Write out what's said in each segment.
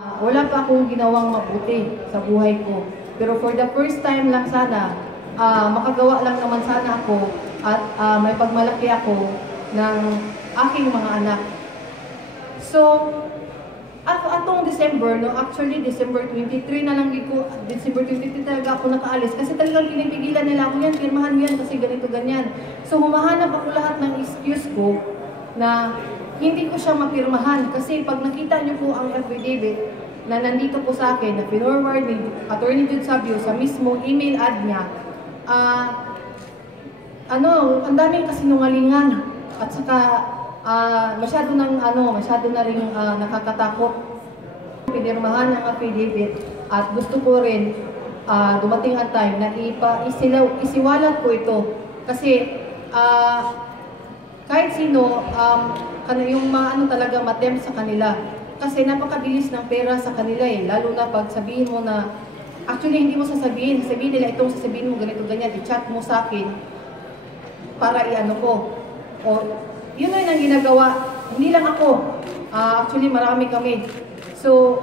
Wala pa akong ginawang mabuti sa buhay ko. Pero for the first time lang sana, makagawa lang naman sana ako at may pagmalaki ako ng aking mga anak. So, atong December, no, actually December 23 na lang ko, December 23 talaga ako nakaalis kasi talagang pinipigilan nila ako yan, pirmahan mo yan kasi ganito ganyan. So humahanap ako lahat ng excuse ko na hindi ko siya mapirmahan kasi pag nakita niyo po ang affidavit na nandito po sa akin na pinorward ni Attorney Jude Sabio sa mismo email ad niya, ang daming kasinungalingan at saka masyado na ring nakakatakot. Pinirmahan ang affidavit at gusto ko rin dumating ang time na isiwalat ko ito kasi kahit sino yung talaga matempt sa kanila kasi napakabilis ng pera sa kanila lalo na pag sabihin mo na actually hindi mo sasabihin nila itong sasabihin mo ganito ganyan, i-chat mo sa akin para i-ano ko o yun ay ang ginagawa, hindi lang ako actually marami kami. So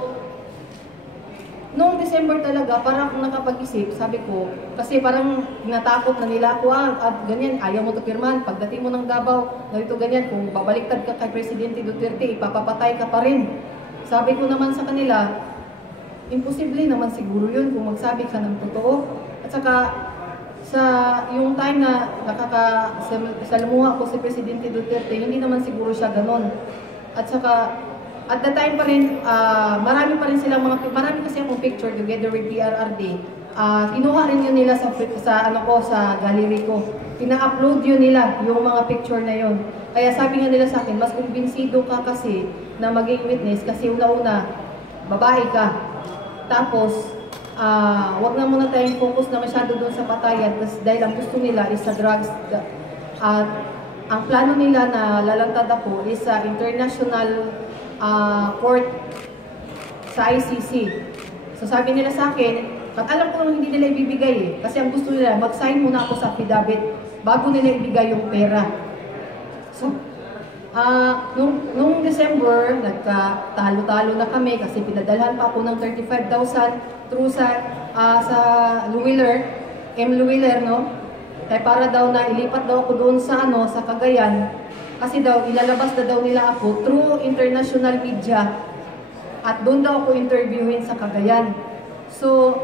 noong December talaga, parang akong nakapag-isip, sabi ko, kasi parang natakot na nila ako, at ganyan, ayaw mo ito pirmahan, pagdating mo ng Davao, ganito ganyan, kung babaliktad ka kay Presidente Duterte, ipapapatay ka pa rin. Sabi ko naman sa kanila, imposible naman siguro yun kung magsabi ka ng totoo. At saka, sa yung time na nakakasalamuha ko si Presidente Duterte, hindi naman siguro siya ganon. At saka, at the time pa rin, marami pa rin silang marami kasi akong picture together with PRRD. Kinuha rin yun nila sa gallery ko. Pina-upload yun nila, yung mga picture na yun. Kaya sabi nga nila sa akin, mas kumbinsido ka kasi na maging witness kasi una-una, babae ka. Tapos, wag na muna tayong focus na masyado doon sa patayan dahil ang gusto nila is sa drugs. Ang plano nila na lalantad ako is sa international court sa ICC. So sabi nila sa akin, alam ko naman hindi nila ibibigay kasi ang gusto nila, mag-sign muna ako sa affidavit bago nila ibigay yung pera. So, nung December, nagka-talo-talo na kami kasi pinadalhan pa ako ng 35,000 through sa M. Luwiller, no? Kaya para daw na ilipat daw ako doon sa sa Cagayan. Kasi daw, ilalabas na daw nila ako through international media at doon daw ako interviewin sa Cagayan. So,